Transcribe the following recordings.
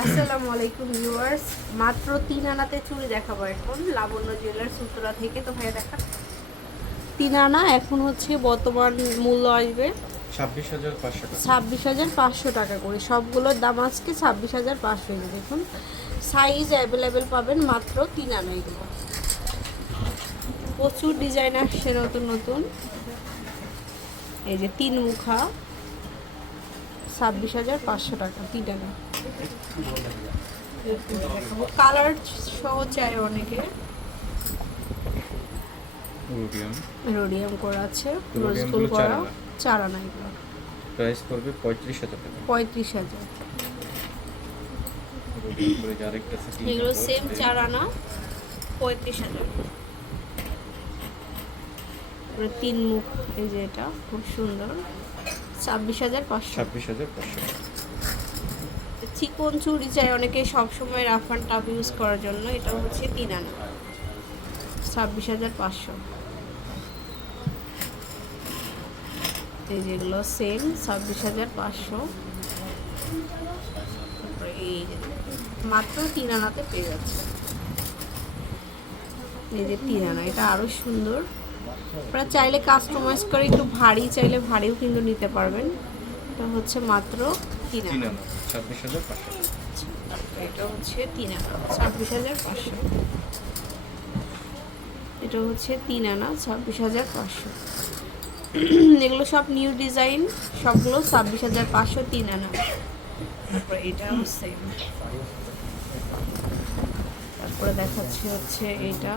আসসালামু আলাইকুম ভিউয়ার্স। মাত্র তিন আনাতে চুড়ি দেখাবো এখন। লাবণ্য জুয়েলার্স উত্তরা থেকে। তো ভাইয়া দেখা। তিন আনা এখন হচ্ছে বর্তমান মূল্য আসবে ছাব্বিশ হাজার পাঁচশো টাকা। করে। সবগুলোর দাম আজকে ছাব্বিশ হাজার পাঁচশো যে দেখুন সাইজ অ্যাভেলেবেল পাবেন মাত্র তিন আনা এগুলো। প্রচুর ডিজাইন আসছে নতুন নতুন। এই যে তিন মুখা। ছাব্বিশ হাজার পাঁচশো টাকা তিন আনা কালার সহ চাই অনেকে। রোডিয়াম করা আছে রোজগুল করা। চার আনা এগুলো। প্রাইস পড়বে পঁয়ত্রিশ হাজার টাকা। পঁয়ত্রিশ হাজার। এগুলো সেম চার আনা পঁয়ত্রিশ হাজার। তিন মুখ এই যে এটা খুব সুন্দর। ছাব্বিশ হাজার পাঁচশো। ছাব্বিশ হাজার পাঁচশো। চিকন চুড়ি চাই অনেকে সবসময় রাফ অ্যান্ড টাফ ইউজ করার জন্য এটা হচ্ছে তিন আনা। ছাব্বিশ হাজার পাঁচশো। এই যেগুলো সেম ছাব্বিশ হাজার পাঁচশো। এই মাত্র তিন আনাতে পেয়ে যাচ্ছে। এই যে তিন আনা এটা আরও সুন্দর। আপনারা চাইলে কাস্টমাইজ করে একটু ভারী চাইলে ভারীও কিন্তু নিতে পারবেন। এটা হচ্ছে মাত্র তিন ছাব্বিশ হাজার পাঁচশো। এটা হচ্ছে তিন আনা ছাব্বিশ হাজার পাঁচশো। এটা হচ্ছে তিন আনা ছাব্বিশ হাজার পাঁচশো। এগুলো সব নিউ ডিজাইন সবগুলো ছাব্বিশ হাজার পাঁচশো তিন আনা। তারপরে দেখাচ্ছি হচ্ছে এটা।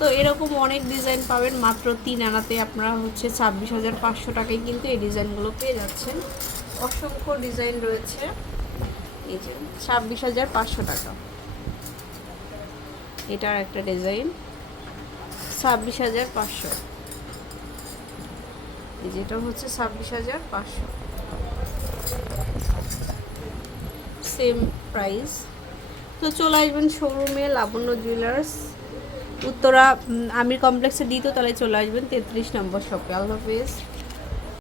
তো এরকম অনেক ডিজাইন পাবেন। মাত্র তিন আনাতে আপনারা হচ্ছে ছাব্বিশ হাজার পাঁচশো টাকায় কিন্তু এই ডিজাইনগুলো পেয়ে যাচ্ছেন। অসংখ্য ডিজাইন রয়েছে। এই যে ছাব্বিশ হাজার পাঁচশো টাকা। এটার একটা ডিজাইন ছাব্বিশ হাজার পাঁচশো। যেটা হচ্ছে ছাব্বিশ হাজার পাঁচশো। সেম প্রাইস তো চলে আসবেন শোরুমে লাবণ্য জুয়েলার্স উত্তরা আমির কমপ্লেক্সের দ্বিতীয় তলায় চলে আসবেন তেত্রিশ নম্বর শপে। আল্লাহ হাফেজ।